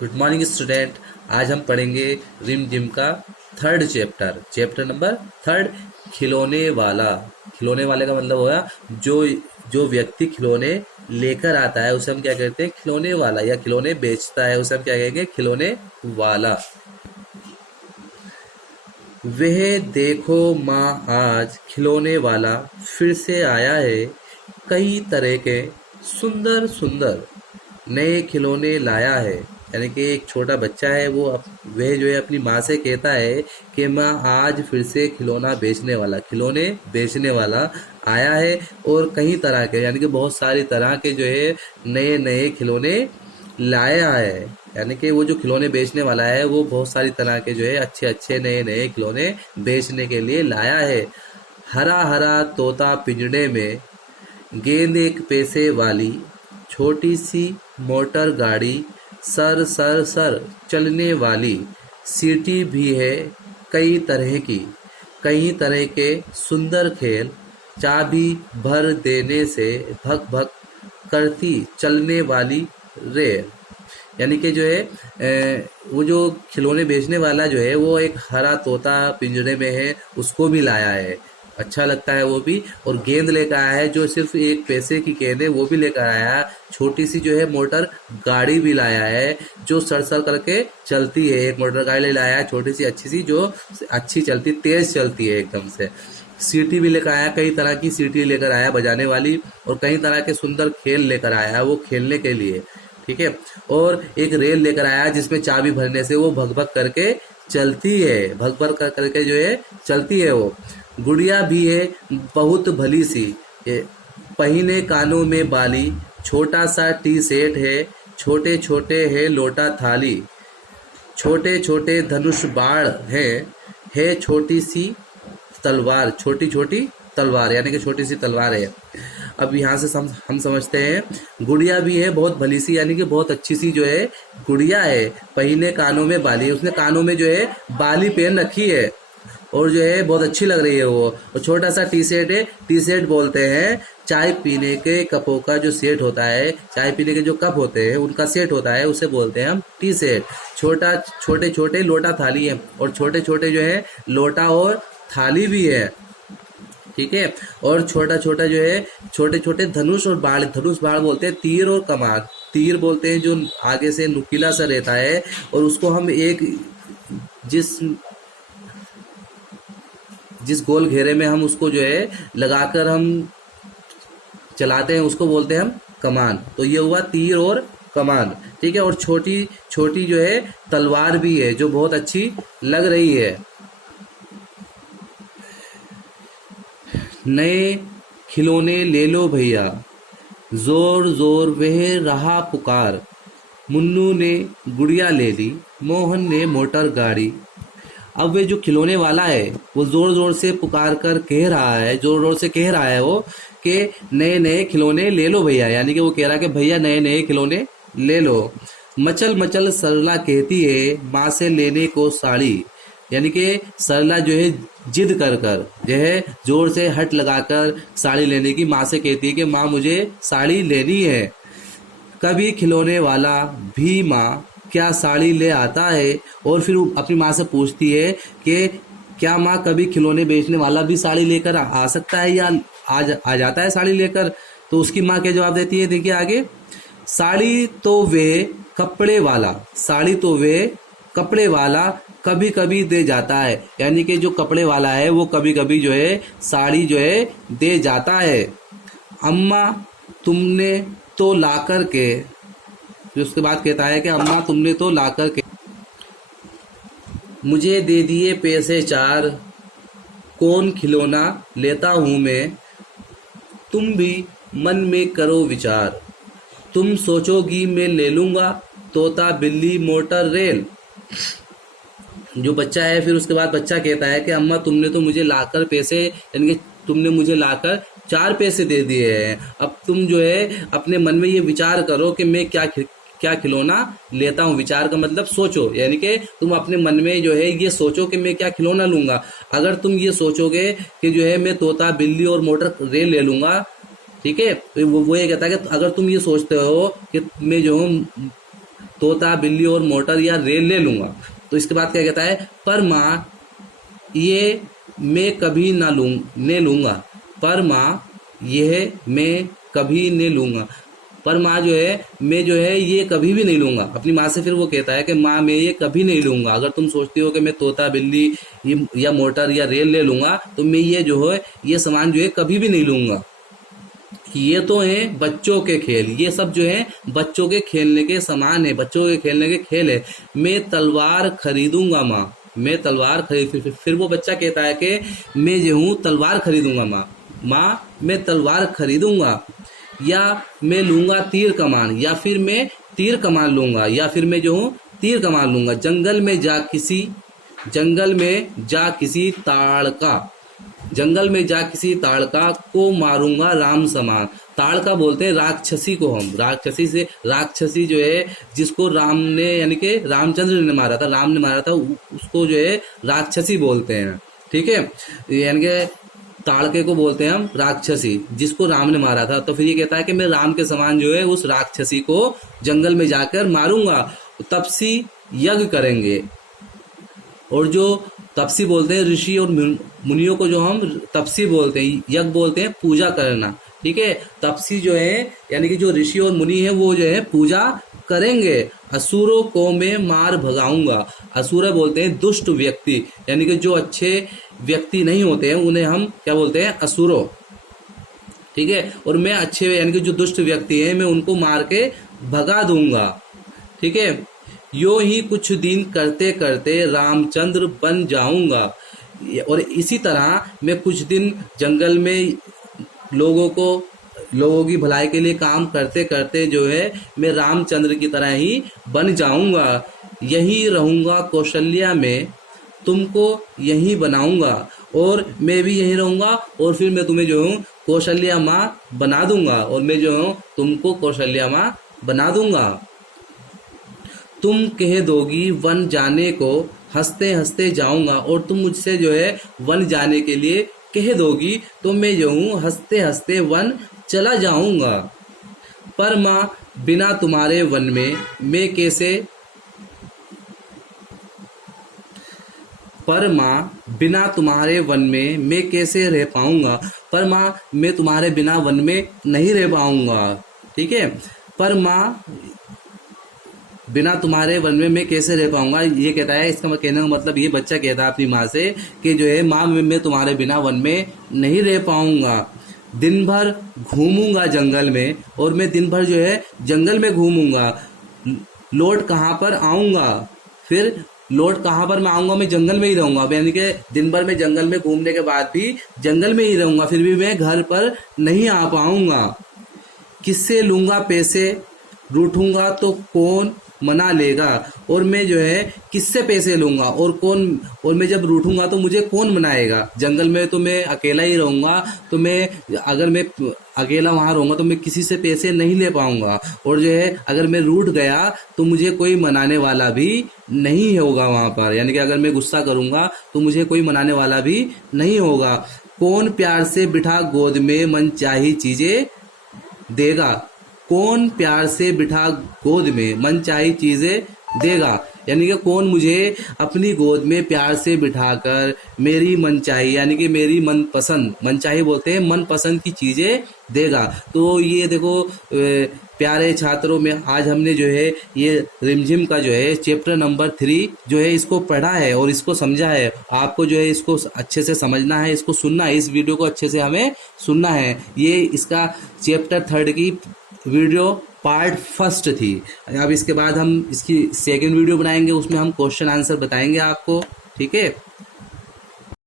Good morning student. आज हम पढ़ेंगे रिम जिम का थर्ड चैप्टर नंबर थर्ड, खिलौने वाला। खिलौने वाले का मतलब होगा जो जो व्यक्ति खिलौने लेकर आता है उसे हम क्या कहते हैं, खिलौने वाला। या खिलौने बेचता है उसे हम क्या कहेंगे, खिलौने वाला। वह देखो माँ, आज खिलौने वाला फिर से आया है। कई तरह के सुंदर सुंदर नए खिलौने लाया है। यानी कि एक छोटा बच्चा है, वह जो है अपनी माँ से कहता है कि माँ, आज फिर से खिलौने बेचने वाला आया है। और कई तरह के, यानी कि बहुत सारी तरह के जो है नए नए खिलौने लाया है। यानी कि वो जो खिलौने बेचने वाला है वो बहुत सारी तरह के जो है अच्छे अच्छे नए नए खिलौने बेचने के लिए लाया है। हरा हरा तोता पिंजड़े में, गेंद एक पैसे वाली, छोटी सी मोटर गाड़ी, सर सर सर चलने वाली, सीटी भी है कई तरह की, कई तरह के सुंदर खेल, चाबी भर देने से भक भक करती चलने वाली रेल। यानी कि जो है वो जो खिलौने बेचने वाला जो है वो एक हरा तोता पिंजरे में है, उसको भी लाया है, अच्छा लगता है वो भी। और गेंद लेकर आया है जो सिर्फ एक पैसे की गेंद है, वो भी लेकर आया है। छोटी सी जो है मोटर गाड़ी भी लाया है जो सर करके चलती है। एक मोटर गाड़ी ले लाया है छोटी सी अच्छी सी, जो अच्छी चलती, तेज चलती है एकदम से। सीटी भी लेकर आया, कई तरह की सीटी लेकर आया बजाने वाली, और कई तरह के सुंदर खेल लेकर आया है वो खेलने के लिए, ठीक है। और एक रेल लेकर आया जिसमें चाबी भरने से वो भग भग करके चलती है, भग भग करके जो है चलती है वो। गुड़िया भी है बहुत भली सी, पहिने कानों में बाली, छोटा सा टी सेट है, छोटे छोटे है लोटा थाली, छोटे छोटे धनुष बाण है छोटी सी तलवार, छोटी छोटी तलवार, यानी कि छोटी सी तलवार है। अब यहाँ से हम समझते हैं गुड़िया भी है बहुत भली सी, यानी कि बहुत अच्छी सी जो है गुड़िया है। पहिने कानों में बाली, उसने कानों में जो है बाली पहन रखी है और जो है बहुत अच्छी लग रही है वो। और छोटा सा टी सेट है, टी सेट बोलते हैं चाय पीने के कपों का जो सेट होता है, चाय पीने के जो कप होते हैं उनका सेट होता है, उसे बोलते हैं हम टी सेट। छोटे छोटे लोटा थाली है, और छोटे छोटे जो है लोटा और थाली भी है, ठीक है। और छोटा छोटा जो है छोटे छोटे धनुष और बाण, धनुष बाण बोलते हैं तीर और कमान, तीर बोलते हैं जो आगे से नुकीला सा रहता है और उसको हम एक जिस गोल घेरे में हम उसको जो है लगाकर हम चलाते हैं उसको बोलते हैं हम कमान। तो ये हुआ तीर और कमान, ठीक है। और छोटी छोटी जो है तलवार भी है जो बहुत अच्छी लग रही है। नए खिलौने ले लो भैया, जोर जोर वह रहा पुकार, मुन्नू ने गुड़िया ले ली, मोहन ने मोटर गाड़ी। अब वे जो खिलौने वाला है वो जोर जोर से पुकार कर कह रहा है, जोर जोर से कह रहा है वो कि नए नए खिलौने ले लो भैया। यानी कि वो कह रहा है कि भैया नए नए खिलौने ले लो। मचल मचल सरला कहती है माँ से लेने को साड़ी, यानी कि सरला जो है जिद कर कर जो है जोर से हट लगाकर साड़ी लेने की माँ से कहती है कि माँ मुझे साड़ी लेनी है। कभी खिलौने वाला भी माँ क्या साड़ी ले आता है, और फिर अपनी माँ से पूछती है कि क्या माँ कभी खिलौने बेचने वाला भी साड़ी लेकर आ सकता है या आ जाता है साड़ी लेकर। तो उसकी माँ क्या जवाब देती है, देखिए आगे। साड़ी तो वे कपड़े वाला, साड़ी तो वे कपड़े वाला कभी कभी दे जाता है, यानी कि जो कपड़े वाला है वो कभी कभी जो है साड़ी जो है दे जाता है। अम्मा तुमने तो लाकर के, फिर उसके बाद कहता है कि अम्मा तुमने तो लाकर के मुझे दे दिए पैसे चार, कौन खिलौना लेता हूँ मैं, तुम भी मन में करो विचार, तुम सोचोगी मैं ले लूँगा तोता बिल्ली मोटर रेल। जो बच्चा है फिर उसके बाद बच्चा कहता है कि अम्मा तुमने तो मुझे लाकर पैसे, यानी कि तुमने मुझे लाकर 4 पैसे दे दिए हैं, अब तुम जो है अपने मन में ये विचार करो कि मैं क्या खिलौना लेता हूँ। विचार का मतलब सोचो, यानी कि तुम अपने मन में जो है ये सोचो कि मैं क्या खिलौना लूंगा। अगर तुम ये सोचोगे कि जो है मैं तोता बिल्ली और मोटर रेल ले लूंगा, ठीक है, तो वो ये कहता है कि अगर तुम ये सोचते हो कि मैं जो हूँ तोता, बिल्ली और मोटर या रेल ले लूँगा। तो इसके बाद क्या कहता है, पर माँ ये मैं कभी ना ने लूँगा। पर माँ यह मैं कभी ने लूँगा। पर माँ जो है, मैं जो है ये कभी भी नहीं लूँगा। अपनी माँ से फिर वो कहता है कि माँ मैं ये कभी नहीं लूँगा। अगर तुम सोचती हो कि मैं तोता, बिल्ली या मोटर या रेल ले लूँगा तो मैं ये जो है ये सामान जो है कभी भी नहीं लूँगा। ये तो है बच्चों के खेल, ये सब जो है बच्चों के खेलने के सामान है, बच्चों के खेलने के खेल है। मैं तलवार खरीदूंगा माँ, मैं तलवार खरीद फिर वो बच्चा कहता है कि मैं जो हूँ तलवार खरीदूंगा माँ, माँ मैं तलवार खरीदूंगा, या मैं लूंगा तीर कमान, या फिर मैं तीर कमान लूंगा, या फिर मैं जो हूँ तीर कमान लूंगा। जंगल में जा किसी ताड़का, जंगल में जा किसी ताड़का को मारूंगा राम समान। ताड़का बोलते हैं राक्षसी को, हम राक्षसी जो है जिसको राम ने यानी कि रामचंद्र ने मारा था, राम ने मारा था, उसको जो है राक्षसी बोलते हैं। ठीक है, यानी कि ताड़के को बोलते हैं हम राक्षसी, जिसको राम ने मारा था। तो फिर ये कहता है कि मैं राम के समान जो है उस राक्षसी को जंगल में जाकर मारूंगा। तपसी यज्ञ करेंगे, और जो तपसी बोलते हैं ऋषि और मुनियों को जो हम तपसी बोलते हैं, यज्ञ बोलते हैं पूजा करना। ठीक है, तपसी जो है यानी कि जो ऋषि और मुनि है वो जो है पूजा करेंगे। असुरों को मैं मार भगाऊंगा। असुर बोलते हैं दुष्ट व्यक्ति, यानी कि जो अच्छे व्यक्ति नहीं होते हैं उन्हें हम क्या बोलते हैं, असुरों। ठीक है, और मैं अच्छे यानी कि जो दुष्ट व्यक्ति हैं मैं उनको मार के भगा दूंगा। ठीक है, यो ही कुछ दिन करते करते रामचंद्र बन जाऊंगा। और इसी तरह मैं कुछ दिन जंगल में लोगों की भलाई के लिए काम करते करते जो है मैं रामचंद्र की तरह ही बन जाऊंगा। यहीं रहूंगा कौशल्या में, तुमको यहीं बनाऊंगा, और मैं भी यहीं रहूंगा, और फिर मैं तुम्हें जो हूँ कौशल्या माँ बना दूंगा, और मैं जो हूँ तुमको कौशल्या माँ बना दूंगा। तुम कह दोगी वन जाने को, हंसते हंसते जाऊंगा, और तुम मुझसे जो है वन जाने के लिए कह दोगी तो मैं जो हूँ हंसते हंसते वन चला जाऊंगा। पर माँ बिना तुम्हारे वन में मैं कैसे पर माँ बिना तुम्हारे वन में मैं कैसे रह पाऊंगा। पर माँ मैं तुम्हारे बिना वन में नहीं रह पाऊंगा। ठीक है, पर माँ बिना तुम्हारे वन में मैं कैसे रह पाऊंगा, ये कहता है। इसका कहने का मतलब ये बच्चा कहता है अपनी माँ से कि जो है माँ मैं तुम्हारे बिना वन में नहीं रह पाऊंगा। दिन भर घूमूंगा जंगल में, और मैं दिन भर जो है जंगल में घूमूंगा। लौट कहाँ पर आऊंगा, फिर लौट कहाँ पर मैं आऊंगा, मैं जंगल में ही रहूंगा। यानी कि दिन भर में जंगल में घूमने के बाद भी जंगल में ही रहूंगा, फिर भी मैं घर पर नहीं आ पाऊंगा। किससे लूंगा पैसे, रूठूंगा तो कौन मना लेगा। और मैं जो है किससे पैसे लूंगा और मैं जब रूठूंगा तो मुझे कौन मनाएगा। जंगल में तो मैं अकेला ही रहूंगा, तो अगर मैं अकेला वहां रहूंगा तो मैं किसी से पैसे नहीं ले पाऊंगा, और जो है अगर मैं रूठ गया तो मुझे कोई मनाने वाला भी नहीं होगा वहां पर। यानी कि अगर मैं गुस्सा करूंगा तो मुझे कोई मनाने वाला भी नहीं होगा। कौन प्यार से बिठा गोद में मनचाही चीजें देगा, कौन प्यार से बिठा गोद में मनचाही चीजें देगा। यानी कि कौन मुझे अपनी गोद में प्यार से बिठाकर मेरी मनचाही यानी कि मेरी मनपसंद, मनचाही बोलते हैं मनपसंद की चीजें देगा। तो ये देखो प्यारे छात्रों में आज हमने जो है ये रिमझिम का जो है चैप्टर नंबर 3 जो है इसको पढ़ा है और इसको समझा है। आपको जो है इसको अच्छे से समझना है, इसको सुनना है, इस वीडियो को अच्छे से हमें सुनना है। ये इसका चैप्टर 3 की वीडियो पार्ट 1 थी। अब इसके बाद हम इसकी सेकंड वीडियो बनाएंगे, उसमें हम क्वेश्चन आंसर बताएंगे आपको। ठीक है।